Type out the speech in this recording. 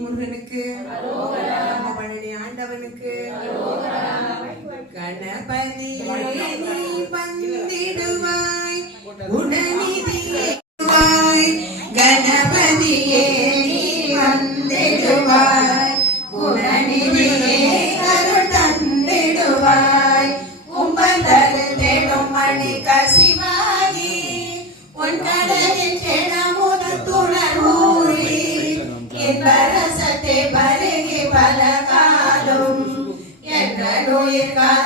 முருகனுக்கு பழனி ஆண்டவனுக்கு கணபதியே நீ வந்திடுவாய் குணநிதியே கணபதியே நீ வந்திடுவாய் குணநிதியே அருள் தந்திடுவாய் கும்பந்தல் தேடும் மணி கசிவாகி உன் கடலில் தேடமுத துணர்வூரி என்பரசத்தை பருகி பல காலம் என்ற நோயிற்காக